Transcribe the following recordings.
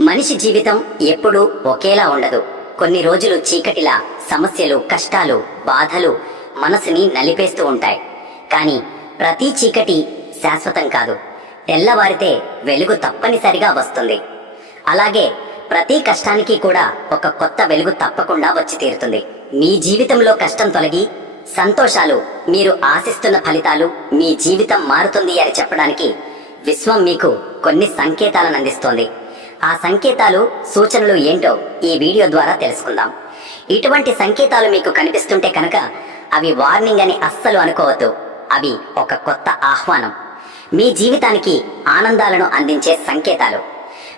మనిషి జీవితం ఎప్పుడూ ఒకేలా ఉండదు. కొన్ని రోజులు చీకటిలా సమస్యలు కష్టాలు బాధలు మనసుని నలిపేస్తూ ఉంటాయి. కానీ ప్రతి చీకటి శాశ్వతం కాదు. తెల్లవారితే వెలుగు తప్పనిసరిగా వస్తుంది. అలాగే ప్రతి కష్టానికి కూడా ఒక కొత్త వెలుగు తప్పకుండా వచ్చి తీరుతుంది. మీ జీవితంలో కష్టం తొలగి సంతోషాలు మీరు ఆశిస్తున్న ఫలితాలు మీ జీవితం మారుతుంది అని చెప్పడానికి విశ్వం మీకు కొన్ని సంకేతాలను అందిస్తోంది. ఆ సంకేతాలు సూచనలు ఏంటో ఈ వీడియో ద్వారా తెలుసుకుందాం. ఇటువంటి సంకేతాలు మీకు కనిపిస్తుంటే కనుక అవి వార్నింగ్ అని అస్సలు అనుకోవద్దు. అవి ఒక కొత్త ఆహ్వానం. మీ జీవితానికి ఆనందాలను అందించే సంకేతాలు.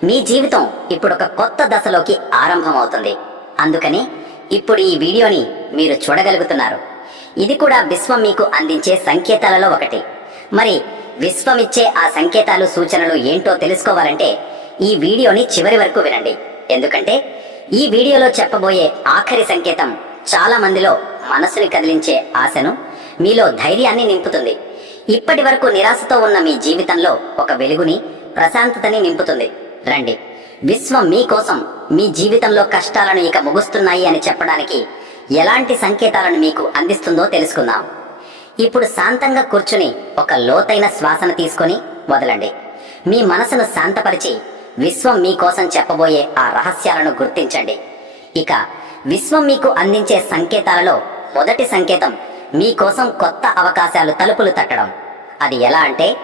మీ జీవితం ఇప్పుడు ఒక కొత్త దశలోకి ఆరంభమవుతుంది. అందుకని ఇప్పుడు ఈ వీడియోని మీరు చూడగలుగుతున్నారు. ఇది కూడా విశ్వం మీకు అందించే సంకేతాలలో ఒకటి. మరి విశ్వమిచ్చే ఆ సంకేతాలు సూచనలు ఏంటో తెలుసుకోవాలంటే ఈ వీడియోని చివరి వరకు వినండి. ఎందుకంటే ఈ వీడియోలో చెప్పబోయే ఆఖరి సంకేతం చాలా మందిలో మనసుని కదిలించే ఆశను మీలో ధైర్యాన్ని నింపుతుంది. ఇప్పటి వరకు నిరాశతో ఉన్న మీ జీవితంలో ఒక వెలుగుని ప్రశాంతతని నింపుతుంది. రండి. విశ్వం మీకోసం మీ జీవితంలో కష్టాలను ఇక ముగుస్తున్నాయి అని చెప్పడానికి ఎలాంటి సంకేతాలను మీకు అందిస్తుందో తెలుసుకుందాం. ఇప్పుడు శాంతంగా కూర్చుని ఒక లోతైన శ్వాసను తీసుకొని వదలండి. మీ మనసును శాంతపరిచి విశ్వం మీకోసం చెప్పబోయే ఆ రహస్యాలను గుర్తించండి. ఇక విశ్వం మీకు అందించే సంకేతాలలో మొదటి సంకేతం మీకోసం కొత్త అవకాశాలు తలుపులు తట్టడం. అది ఎలా అంటే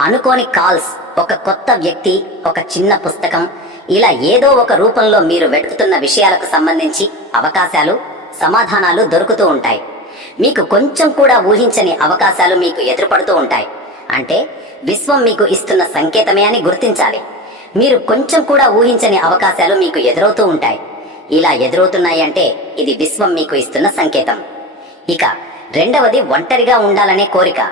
అనుకోని కాల్స్ ఒక కొత్త వ్యక్తి ఒక చిన్న పుస్తకం ఇలా ఏదో ఒక రూపంలో మీరు వెతుకుతున్న విషయాలకు సంబంధించి అవకాశాలు సమాధానాలు దొరుకుతూ ఉంటాయి. మీకు కొంచెం కూడా ఊహించని అవకాశాలు మీకు ఎదురుపడుతూ ఉంటాయి. అంటే విశ్వం మీకు ఇస్తున్న సంకేతమే అని గుర్తించాలి. మీరు కొంచెం కూడా ఊహించని అవకాశాలు మీకు ఎదురవుతూ ఉంటాయి. ఇలా ఎదురవుతున్నాయి అంటే ఇది విశ్వం మీకు ఇస్తున్న సంకేతం. ఇక రెండవది ఒంటరిగా ఉండాలనే కోరిక.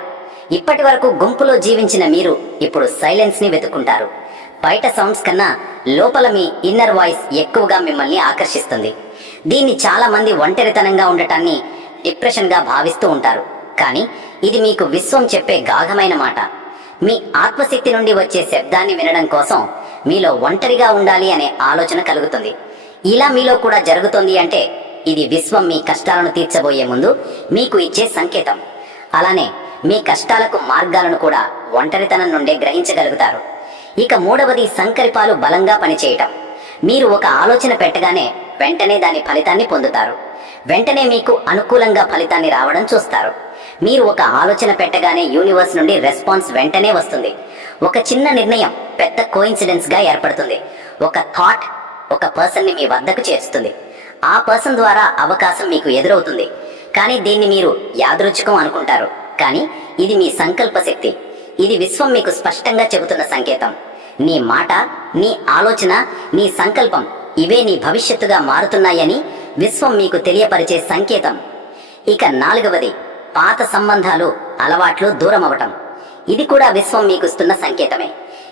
ఇప్పటి వరకు గుంపులో జీవించిన మీరు ఇప్పుడు సైలెన్స్ని వెతుకుంటారు బయట సౌండ్స్ కన్నా లోపల మీ ఇన్నర్ వాయిస్ ఎక్కువగా మిమ్మల్ని ఆకర్షిస్తుంది. దీన్ని చాలా మంది ఒంటరితనంగా ఉండటాన్ని డిప్రెషన్గా భావిస్తూ ఉంటారు. కానీ ఇది మీకు విశ్వం చెప్పే గాఢమైన మాట. మీ ఆత్మశక్తి నుండి వచ్చే శబ్దాన్ని వినడం కోసం మీలో ఒంటరిగా ఉండాలి అనే ఆలోచన కలుగుతుంది. ఇలా మీలో కూడా జరుగుతుంది అంటే ఇది విశ్వం మీ కష్టాలను తీర్చబోయే ముందు మీకు ఇచ్చే సంకేతం. అలానే మీ కష్టాలకు మార్గాలను కూడా ఒంటరితనం నుండే గ్రహించగలుగుతారు. ఇక మూడవది సంకల్పాలు బలంగా పనిచేయటం. మీరు ఒక ఆలోచన పెట్టగానే వెంటనే దాని ఫలితాన్ని పొందుతారు. వెంటనే మీకు అనుకూలంగా ఫలితాన్ని రావడం చూస్తారు. మీరు ఒక ఆలోచన పెట్టగానే యూనివర్స్ నుండి రెస్పాన్స్ వెంటనే వస్తుంది. ఒక చిన్న నిర్ణయం పెద్ద కోయిన్సిడెన్స్గా ఏర్పడుతుంది. ఒక థాట్ ఒక పర్సన్ని మీ వద్దకు చేరుస్తుంది. ఆ పర్సన్ ద్వారా అవకాశం మీకు ఎదురవుతుంది. కానీ దీన్ని మీరు యాదృచ్ఛికం అనుకుంటారు. కానీ ఇది మీ సంకల్ప శక్తి. ఇది విశ్వం మీకు స్పష్టంగా చెబుతున్న సంకేతం. నీ మాట నీ ఆలోచన నీ సంకల్పం ఇవే నీ భవిష్యత్తుగా మారుతున్నాయని విశ్వం మీకు తెలియపరిచే సంకేతం. ఇక నాలుగవది పాత సంబంధాలు అలవాట్లు దూరం అవటం ఇది కూడా విశ్వం మీకు ఇస్తున్న సంకేతమే.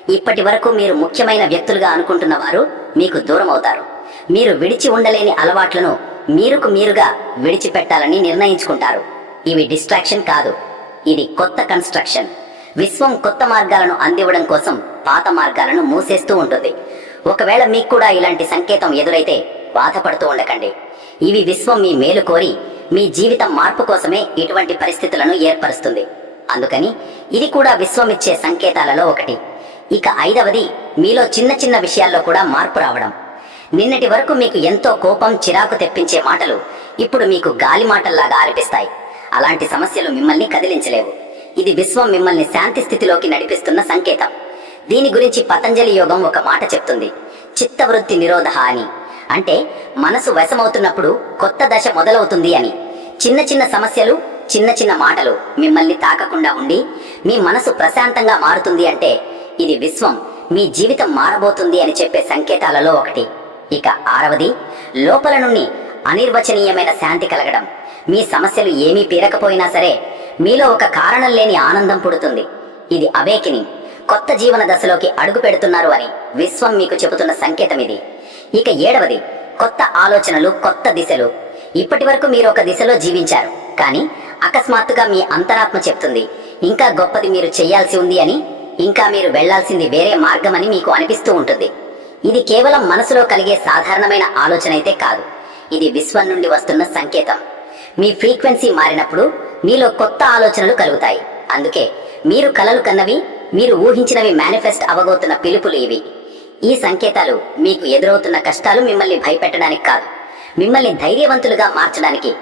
ఇప్పటి వరకు మీరు ముఖ్యమైన వ్యక్తులుగా అనుకుంటున్న వారు మీకు దూరం అవుతారు మీరు విడిచి ఉండలేని అలవాట్లను మీరుకు మీరుగా విడిచిపెట్టాలని నిర్ణయించుకుంటారు. ఇవి డిస్ట్రాక్షన్ కాదు ఇది కొత్త కన్స్ట్రక్షన్. విశ్వం కొత్త మార్గాలను అందివ్వడం కోసం పాత మార్గాలను మూసేస్తూ ఉంటుంది. ఒకవేళ మీకు కూడా ఇలాంటి సంకేతం ఎదురైతే బాధపడుతూ ఉండకండి. ఇవి విశ్వం మీ మేలు కోరి మీ జీవితం మార్పు కోసమే ఇటువంటి పరిస్థితులను ఏర్పరుస్తుంది. అందుకని ఇది కూడా విశ్వమిచ్చే సంకేతాలలో ఒకటి. ఇక ఐదవది మీలో చిన్న చిన్న విషయాల్లో కూడా మార్పు రావడం. నిన్నటి వరకు మీకు ఎంతో కోపం చిరాకు తెప్పించే మాటలు ఇప్పుడు మీకు గాలి మాటల్లాగా అనిపిస్తాయి. అలాంటి సమస్యలు మిమ్మల్ని కదిలించలేవు. ఇది విశ్వం మిమ్మల్ని శాంతి స్థితిలోకి నడిపిస్తున్న సంకేతం. దీని గురించి పతంజలి యోగం ఒక మాట చెప్తుంది. చిత్తవృత్తి నిరోధ అని అంటే మనసు వశమవుతున్నప్పుడు కొత్త దశ మొదలవుతుంది అని. చిన్న చిన్న సమస్యలు చిన్న చిన్న మాటలు మిమ్మల్ని తాకకుండా ఉండి మీ మనసు ప్రశాంతంగా మారుతుంది అంటే ఇది విశ్వం మీ జీవితం మారబోతుంది అని చెప్పే సంకేతాలలో ఒకటి. ఇక ఆరవది లోపల నుండి అనిర్వచనీయమైన శాంతి కలగడం. మీ సమస్యలు ఏమీ పీరకపోయినా సరే మీలో ఒక కారణం లేని ఆనందం పుడుతుంది. ఇది అవేకిని కొత్త జీవన దశలోకి అడుగు పెడుతున్నారు అని విశ్వం మీకు చెబుతున్న సంకేతం ఇది. ఇక ఏడవది కొత్త ఆలోచనలు కొత్త దిశలు. ఇప్పటి వరకు మీరు ఒక దిశలో జీవించారు కానీ అకస్మాత్తుగా మీ అంతరాత్మ చెప్తుంది ఇంకా గొప్పది మీరు చేయాల్సి ఉంది అని ఇంకా మీరు వెళ్ళాల్సింది వేరే మార్గమని మీకు అనిపిస్తూ ఉంటుంది. ఇది కేవలం మనసులో కలిగే సాధారణమైన ఆలోచన అయితే కాదు ఇది విశ్వం నుండి వస్తున్న సంకేతం. మీ ఫ్రీక్వెన్సీ మారినప్పుడు మీలో కొత్త ఆలోచనలు కలుగుతాయి అందుకే మీరు కలలు కన్నవి మీరు ఊహించినవి మేనిఫెస్ట్ అవగోతున్న పిలుపులు ఇవి. ఈ సంకేతాలు మీకు ఎదురవుతున్న కష్టాలు మిమ్మల్ని భయపెట్టడానికి కాదు. మిమ్మల్ని ధైర్యవంతులుగా మార్చడానికి.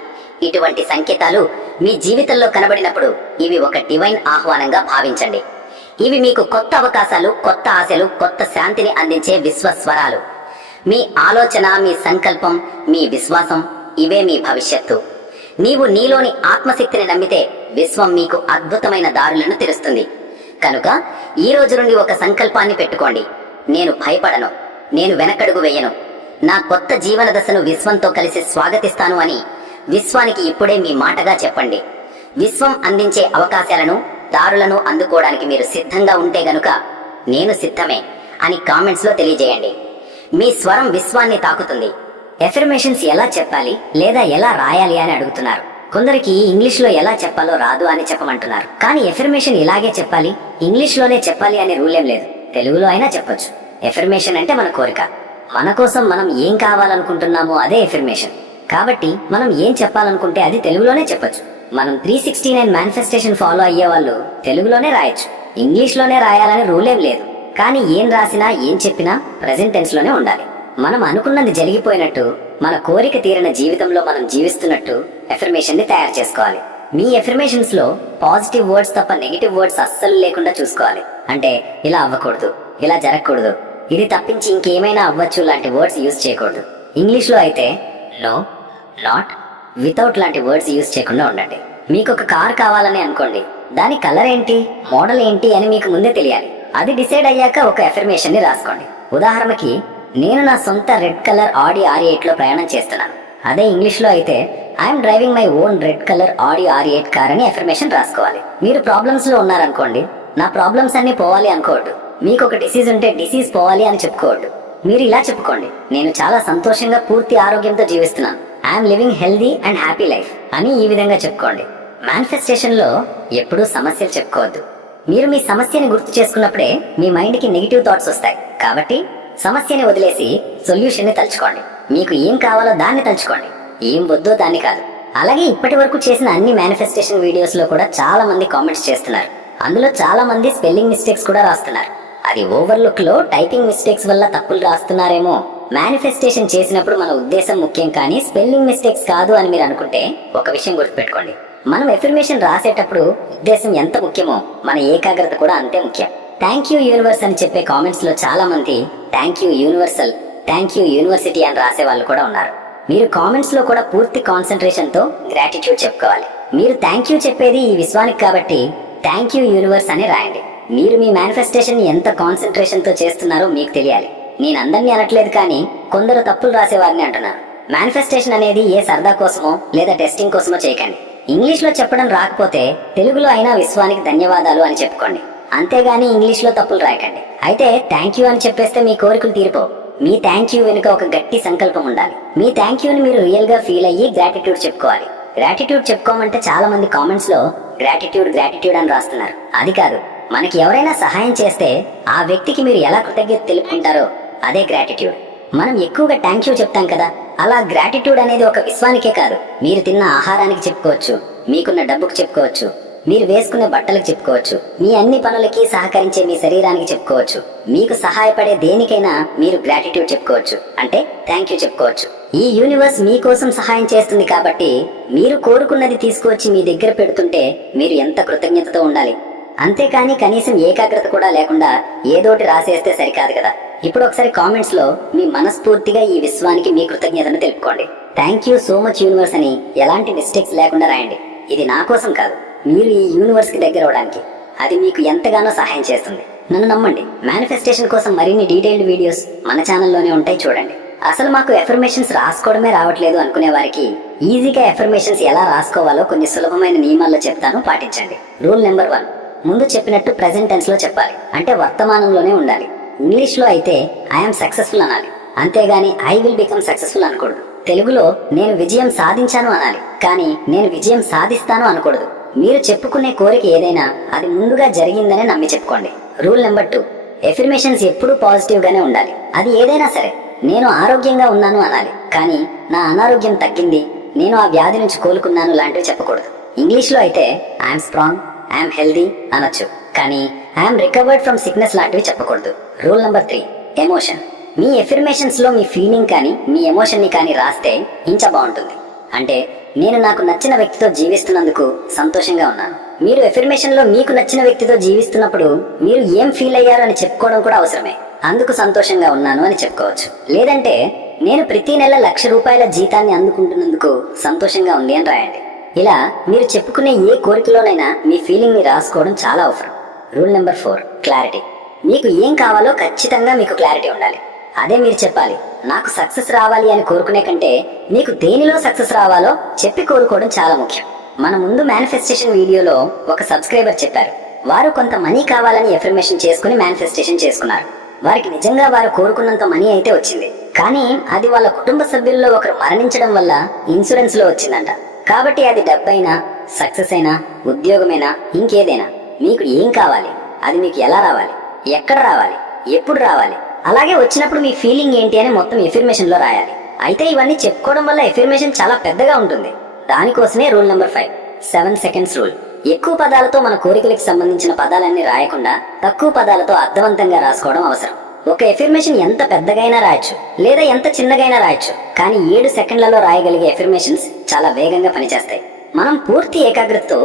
ఇటువంటి సంకేతాలు మీ జీవితంలో కనబడినప్పుడు ఇవి ఒక డివైన్ ఆహ్వానంగా భావించండి. ఇవి మీకు కొత్త అవకాశాలు కొత్త ఆశలు కొత్త శాంతిని అందించే విశ్వస్వరాలు. మీ ఆలోచన మీ సంకల్పం మీ విశ్వాసం ఇవే మీ భవిష్యత్తు. నీవు నీలోని ఆత్మశక్తిని నమ్మితే విశ్వం మీకు అద్భుతమైన దారులను తెరుస్తుంది. కనుక ఈ రోజు నుండి ఒక సంకల్పాన్ని పెట్టుకోండి. నేను భయపడను. నేను వెనకడుగు వేయను. నా కొత్త జీవన దశను విశ్వంతో కలిసి స్వాగతిస్తాను అని విశ్వానికి ఇప్పుడే మీ మాటగా చెప్పండి. విశ్వం అందించే అవకాశాలను దారులను అందుకోవడానికి మీరు సిద్ధంగా ఉంటే గనుక నేను సిద్ధమే అని కామెంట్స్లో తెలియజేయండి. మీ స్వరం విశ్వాన్ని తాకుతుంది. ఎఫర్మేషన్స్ ఎలా చెప్పాలి లేదా ఎలా రాయాలి అని అడుగుతున్నారు. కొందరికి ఇంగ్లీష్లో ఎలా చెప్పాలో రాదు అని చెప్పమంటున్నారు. కానీ ఎఫర్మేషన్ ఇలాగే చెప్పాలి. ఇంగ్లీష్లోనే చెప్పాలి అనే రూల్ ఏం లేదు. తెలుగులో అయినా చెప్పొచ్చు. ఎఫర్మేషన్ అంటే మన కోరిక. మన కోసం మనం ఏం కావాలనుకుంటున్నామో అదే ఎఫర్మేషన్ కాబట్టి మనం ఏం చెప్పాలనుకుంటే అది తెలుగులోనే చెప్పొచ్చు. మనం three sixty nine manifestation follow అయ్యే వాళ్ళు తెలుగులోనే రాయొచ్చు. ఇంగ్లీష్లోనే రాయాలని రూలేం లేదు. కానీ ఏం రాసినా ఏం చెప్పినా ప్రజెంట్ టెన్స్లోనే ఉండాలి. మనం అనుకున్నది జరిగిపోయినట్టు మన కోరిక తీరిన జీవితంలో మనం జీవిస్తున్నట్టు ఎఫర్మేషన్ని తయారు చేసుకోవాలి. మీ ఎఫర్మేషన్స్లో పాజిటివ్ వర్డ్స్ తప్ప నెగిటివ్ వర్డ్స్ అస్సలు లేకుండా చూసుకోవాలి. అంటే ఇలా అవ్వకూడదు ఇలా జరగకూడదు. ఇది తప్పించి ఇంకేమైనా అవ్వచ్చు లాంటి వర్డ్స్ యూజ్ చేయకూడదు. ఇంగ్లీష్లో అయితే నో నాట్ వితౌట్ లాంటి వర్డ్స్ యూజ్ చేయకుండా ఉండండి. మీకు ఒక కార్ కావాలని అనుకోండి. దాని కలర్ ఏంటి మోడల్ ఏంటి అని మీకు ముందే తెలియాలి. అది డిసైడ్ అయ్యాక ఒక ఎఫర్మేషన్ని రాసుకోండి. ఉదాహరణకి నేను నా సొంత రెడ్ కలర్ ఆడి ఆర్ ఎయిట్లో ప్రయాణం చేస్తున్నాను. అదే ఇంగ్లీష్లో అయితే I'm driving my own red colour Audi R eight car అని ఎఫర్మేషన్ రాసుకోవాలి. మీరు ప్రాబ్లమ్స్లో ఉన్నారనుకోండి నా ప్రాబ్లమ్స్ అన్ని పోవాలి అనుకోవద్దు. మీకు ఒక డిసీజ్ ఉంటే డిసీజ్ పోవాలి అని చెప్పుకోవద్దు. మీరు ఇలా చెప్పుకోండి నేను చాలా సంతోషంగా పూర్తి ఆరోగ్యంతో జీవిస్తున్నాను. I'm living healthy and happy life అని ఈ విధంగా చెప్పుకోండి. మేనిఫెస్టేషన్లో ఎప్పుడూ సమస్యలు చెప్పుకోవద్దు. మీరు మీ సమస్యని గుర్తు చేసుకున్నప్పుడే మీ మైండ్కి నెగిటివ్ థాట్స్ వస్తాయి. కాబట్టి సమస్యని వదిలేసి సొల్యూషన్ని తలుచుకోండి. మీకు ఏం కావాలో దాన్ని తలుచుకోండి. ఏం వద్దో దాన్ని కాదు. అలాగే ఇప్పటి వరకు చేసిన అన్ని మేనిఫెస్టేషన్ వీడియోస్లో కూడా చాలా మంది కామెంట్స్ చేస్తున్నారు. అందులో చాలా మంది స్పెల్లింగ్ మిస్టేక్స్ కూడా రాస్తున్నారు. అది ఓవర్లుక్లో టైపింగ్ మిస్టేక్స్ వల్ల తప్పులు రాస్తున్నారేమో. మేనిఫెస్టేషన్ చేసినప్పుడు మన ఉద్దేశం ముఖ్యం కానీ స్పెల్లింగ్ మిస్టేక్స్ కాదు అని మీరు అనుకుంటే ఒక విషయం గుర్తుపెట్టుకోండి. మనం ఎఫర్మేషన్ రాసేటప్పుడు ఉద్దేశం ఎంత ముఖ్యమో మన ఏకాగ్రత కూడా అంతే ముఖ్యం. థ్యాంక్ యూ యూనివర్స్ అని చెప్పే కామెంట్స్లో చాలా మంది thank you universal thank you university అని రాసే వాళ్ళు కూడా ఉన్నారు. మీరు కామెంట్స్లో కూడా పూర్తి కాన్సన్ట్రేషన్తో గ్రాటిట్యూడ్ చెప్పుకోవాలి. మీరు థ్యాంక్ యూ చెప్పేది ఈ విశ్వానికి కాబట్టి థ్యాంక్ యూ యూనివర్స్ అని రాయండి. మీరు మీ మేనిఫెస్టేషన్ ఎంత కాన్సన్ట్రేషన్తో చేస్తున్నారో మీకు తెలియాలి. నేను అందరినీ అనట్లేదు కానీ కొందరు తప్పులు రాసేవారిని అంటున్నాను మేనిఫెస్టేషన్ అనేది ఏ సరదా కోసమో లేదా టెస్టింగ్ కోసమో చేయకండి. ఇంగ్లీష్లో చెప్పడం రాకపోతే తెలుగులో అయినా విశ్వానికి ధన్యవాదాలు అని చెప్పుకోండి. అంతేగాని ఇంగ్లీష్లో తప్పులు రాయకండి. అయితే థ్యాంక్ యూ అని చెప్పేస్తే మీ కోరికలు తీరిపోవు. మీ థ్యాంక్ యూ వెనుక ఒక గట్టి సంకల్పం ఉండాలి. మీ థ్యాంక్ యూని మీరు రియల్గా ఫీల్ అయ్యి గ్రాటిట్యూడ్ చెప్పుకోవాలి. గ్రాటిట్యూడ్ చెప్పుకోమంటే చాలా మంది కామెంట్స్లో గ్రాటిట్యూడ్ గ్రాటిట్యూడ్ అని రాస్తున్నారు. అది కాదు. మనకి ఎవరైనా సహాయం చేస్తే ఆ వ్యక్తికి మీరు ఎలా కృతజ్ఞత తెలుపుకుంటారో అదే గ్రాటిట్యూడ్ మనం ఎక్కువగా థ్యాంక్ యూ చెప్తాం కదా. అలా గ్రాటిట్యూడ్ అనేది ఒక విశ్వానికే కాదు. మీరు తిన్న ఆహారానికి చెప్పుకోవచ్చు. మీకున్న డబ్బుకు చెప్పుకోవచ్చు. మీరు వేసుకునే బట్టలకు చెప్పుకోవచ్చు. మీ అన్ని పనులకి సహకరించే మీ శరీరానికి చెప్పుకోవచ్చు. మీకు సహాయపడే దేనికైనా మీరు గ్రాటిట్యూడ్ చెప్పుకోవచ్చు. అంటే థ్యాంక్ యూ చెప్పుకోవచ్చు. ఈ యూనివర్స్ మీకోసం సహాయం చేస్తుంది కాబట్టి మీరు కోరుకున్నది తీసుకువచ్చి మీ దగ్గర పెడుతుంటే మీరు ఎంత కృతజ్ఞతతో ఉండాలి. అంతేకాని కనీసం ఏకాగ్రత కూడా లేకుండా ఏదోటి రాసేస్తే సరికాదు కదా. ఇప్పుడు ఒకసారి కామెంట్స్లో మీ మనస్ఫూర్తిగా ఈ విశ్వానికి మీ కృతజ్ఞతను తెలుపుకోండి. Thank you so much universe అని ఎలాంటి మిస్టేక్స్ లేకుండా రాయండి. ఇది నా కోసం కాదు. మీరు ఈ యూనివర్స్కి దగ్గర అవడానికి అది మీకు ఎంతగానో సహాయం చేస్తుంది. నన్ను నమ్మండి. మేనిఫెస్టేషన్ కోసం మరిన్ని డీటెయిల్డ్ వీడియోస్ మన ఛానల్లోనే ఉంటాయి చూడండి. అసలు మాకు ఎఫర్మేషన్స్ రాసుకోవడమే రావట్లేదు అనుకునే వారికి ఈజీగా ఎఫర్మేషన్స్ ఎలా రాసుకోవాలో కొన్ని సులభమైన నియమాల్లో చెప్తాను పాటించండి. Rule number one. ముందు చెప్పినట్టు ప్రజెంట్ టెన్స్లో చెప్పాలి. అంటే వర్తమానంలోనే ఉండాలి. ఇంగ్లీష్లో అయితే ఐఎమ్ సక్సెస్ఫుల్ అనాలి. అంతేగాని ఐ విల్ బికమ్ సక్సెస్ఫుల్ అనకూడదు. తెలుగులో నేను విజయం సాధించాను అనాలి. కానీ నేను విజయం సాధిస్తాను అనకూడదు. మీరు చెప్పుకునే కోరిక ఏదైనా అది ముందుగా జరిగిందనే నమ్మి చెప్పుకోండి. రూల్ నెంబర్ టూ ఎఫర్మేషన్స్ ఎప్పుడూ పాజిటివ్ గానే ఉండాలి. అది ఏదైనా సరే నేను ఆరోగ్యంగా ఉన్నాను అనాలి. కానీ నా అనారోగ్యం తగ్గింది నేను ఆ వ్యాధి నుంచి కోలుకున్నాను లాంటివి చెప్పకూడదు. ఇంగ్లీష్లో అయితే ఐఎమ్ స్ట్రాంగ్ ఐఎమ్ హెల్దీ అనొచ్చు. కానీ ఐఎమ్ రికవర్డ్ ఫ్రమ్ సిక్నెస్ లాంటివి చెప్పకూడదు. రూల్ నెంబర్ త్రీ ఎమోషన్ మీ ఎఫిర్మేషన్స్లో మీ ఫీలింగ్ కానీ మీ ఎమోషన్ని కానీ రాస్తే ఇంచ బాగుంటుంది. అంటే నేను నాకు నచ్చిన వ్యక్తితో జీవిస్తున్నందుకు సంతోషంగా ఉన్నాను. మీరు ఎఫర్మేషన్లో మీకు నచ్చిన వ్యక్తితో జీవిస్తున్నప్పుడు మీరు ఏం ఫీల్ అయ్యారు అని చెప్పుకోవడం కూడా అవసరమే. అందుకు సంతోషంగా ఉన్నాను అని చెప్పుకోవచ్చు. లేదంటే నేను ప్రతి నెల లక్ష రూపాయల జీతాన్ని అందుకుంటున్నందుకు సంతోషంగా ఉంది అని రాయండి. ఇలా మీరు చెప్పుకునే ఏ కోరికలోనైనా మీ ఫీలింగ్ని రాసుకోవడం చాలా అవసరం. రూల్ నెంబర్ ఫోర్ క్లారిటీ మీకు ఏం కావాలో ఖచ్చితంగా మీకు క్లారిటీ ఉండాలి. అదే మీరు చెప్పాలి. నాకు సక్సెస్ రావాలి అని కోరుకునే కంటే మీకు దేనిలో సక్సెస్ రావాలో చెప్పి కోరుకోవడం చాలా ముఖ్యం. మన ముందు మేనిఫెస్టేషన్ వీడియోలో ఒక సబ్స్క్రైబర్ చెప్పారు. వారు కొంత మనీ కావాలని ఎఫర్మేషన్ చేసుకుని మేనిఫెస్టేషన్ చేసుకున్నారు. వారికి నిజంగా వారు కోరుకున్నంత మనీ అయితే వచ్చింది. కానీ అది వాళ్ళ కుటుంబ సభ్యుల్లో ఒకరు మరణించడం వల్ల ఇన్సూరెన్స్లో వచ్చిందంట. కాబట్టి అది డబ్బైనా సక్సెస్ అయినా ఉద్యోగమైనా ఇంకేదైనా. మీకు ఏం కావాలి? అది మీకు ఎలా రావాలి? ఎక్కడ రావాలి? ఎప్పుడు రావాలి? అలాగే వచ్చినప్పుడు మీ ఫీలింగ్ ఏంటి అని మొత్తం ఎఫిర్మేషన్లో రాయాలి. అయితే ఇవన్నీ చెప్పుకోవడం వల్ల ఎఫిర్మేషన్ చాలా పెద్దగా ఉంటుంది. దానికోసమే rule number five seven seconds rule ఎక్కువ పదాలతో మన కోరికలకు సంబంధించిన పదాలన్నీ రాయకుండా తక్కువ పదాలతో అర్థవంతంగా రాసుకోవడం అవసరం. ఒక ఎఫిర్మేషన్ ఎంత పెద్దగైనా రాయొచ్చు లేదా ఎంత చిన్నగైనా రాయొచ్చు కానీ ఏడు సెకండ్లలో రాయగలిగే ఎఫిర్మేషన్స్ చాలా వేగంగా పనిచేస్తాయి. మనం పూర్తి ఏకాగ్రతతో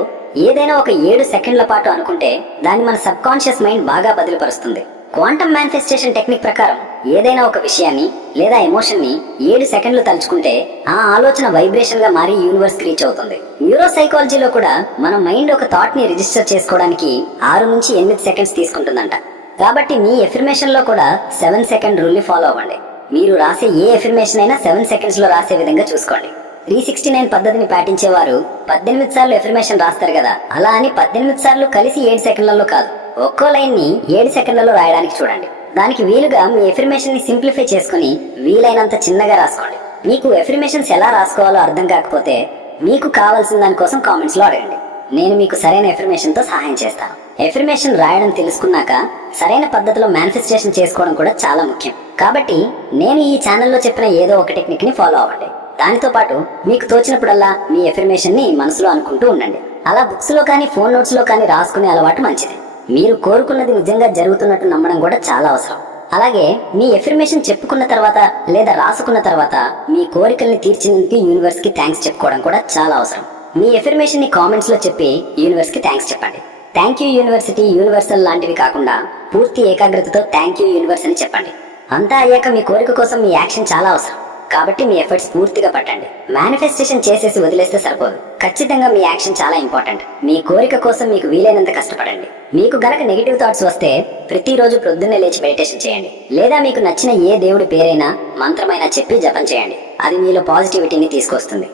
ఏదైనా ఒక ఏడు సెకండ్ల పాటు అనుకుంటే దాన్ని మన సబ్ కాన్షియస్ మైండ్ బాగా బదిలిపరుస్తుంది క్వాంటమ్ మేనిఫెస్టేషన్ టెక్నిక్ ప్రకారం ఏదైనా ఒక విషయాన్ని లేదా ఎమోషన్ని ఏడు సెకండ్లు తలుచుకుంటే ఆ ఆలోచన వైబ్రేషన్గా మారి యూనివర్స్కి రీచ్ అవుతుంది. న్యూరో సైకాలజీలో కూడా మన మైండ్ ఒక థాట్ని రిజిస్టర్ చేసుకోవడానికి ఆరు నుంచి ఎనిమిది సెకండ్స్ తీసుకుంటుందంట. కాబట్టి మీ ఎఫర్మేషన్లో కూడా సెవెన్ సెకండ్ రూల్ని ఫాలో అవ్వండి. మీరు రాసే ఏ ఎఫర్మేషన్ అయినా సెవెన్ సెకండ్స్లో రాసే విధంగా చూసుకోండి. త్రీ సిక్స్టీ నైన్ పద్ధతిని పాటించేవారు పద్దెనిమిది సార్లు ఎఫర్మేషన్ రాస్తారు కదా. అలా అని పద్దెనిమిది సార్లు కలిసి ఏడు సెకండ్లలో కాదు. ఒక్కో లైన్ని ఏడు సెకండ్లలో రాయడానికి చూడండి. దానికి వీలుగా మీ ఎఫర్మేషన్ని సింప్లిఫై చేసుకుని వీలైనంత చిన్నగా రాసుకోండి. మీకు ఎఫర్మేషన్స్ ఎలా రాసుకోవాలో అర్థం కాకపోతే మీకు కావాల్సిన దానికోసం కామెంట్స్లో అడగండి. నేను మీకు సరైన ఎఫర్మేషన్తో సహాయం చేస్తాను. ఎఫర్మేషన్ రాయడం తెలుసుకున్నాక సరైన పద్ధతిలో మేనిఫెస్టేషన్ చేసుకోవడం కూడా చాలా ముఖ్యం. కాబట్టి నేను ఈ ఛానల్లో చెప్పిన ఏదో ఒక టెక్నిక్ని ఫాలో అవ్వండి. దానితో పాటు మీకు తోచినప్పుడల్లా మీ ఎఫర్మేషన్ని మనసులో అనుకుంటూ ఉండండి. అలా బుక్స్లో కానీ ఫోన్ నోట్స్లో కానీ రాసుకునే అలవాటు మంచిది. మీరు కోరుకున్నది నిజంగా జరుగుతున్నట్టు నమ్మడం కూడా చాలా అవసరం. అలాగే మీ ఎఫర్మేషన్ చెప్పుకున్న తర్వాత లేదా రాసుకున్న తర్వాత మీ కోరికల్ని తీర్చినందుకు యూనివర్స్కి థ్యాంక్స్ చెప్పుకోవడం కూడా చాలా అవసరం. మీ ఎఫర్మేషన్ని కామెంట్స్లో చెప్పి యూనివర్స్కి థ్యాంక్స్ చెప్పండి. థ్యాంక్ యూ యూనివర్సిటీ యూనివర్సల్ లాంటివి కాకుండా పూర్తి ఏకాగ్రతతో థ్యాంక్ యూ యూనివర్స్ అని చెప్పండి. అంతా అయ్యాక మీ కోరిక కోసం మీ యాక్షన్ చాలా అవసరం. కాబట్టి మీ ఎఫర్ట్స్ పూర్తిగా పట్టండి. మేనిఫెస్టేషన్ చేసేసి వదిలేస్తే సరిపోదు. ఖచ్చితంగా మీ యాక్షన్ చాలా ఇంపార్టెంట్. మీ కోరిక కోసం మీకు వీలైనంత కష్టపడండి. మీకు గనక నెగిటివ్ థాట్స్ వస్తే ప్రతిరోజు ప్రొద్దున్నే లేచి మెడిటేషన్ చేయండి. లేదా మీకు నచ్చిన ఏ దేవుడి పేరైనా మంత్రమైనా చెప్పి జపం చేయండి. అది మీలో పాజిటివిటీని తీసుకొస్తుంది.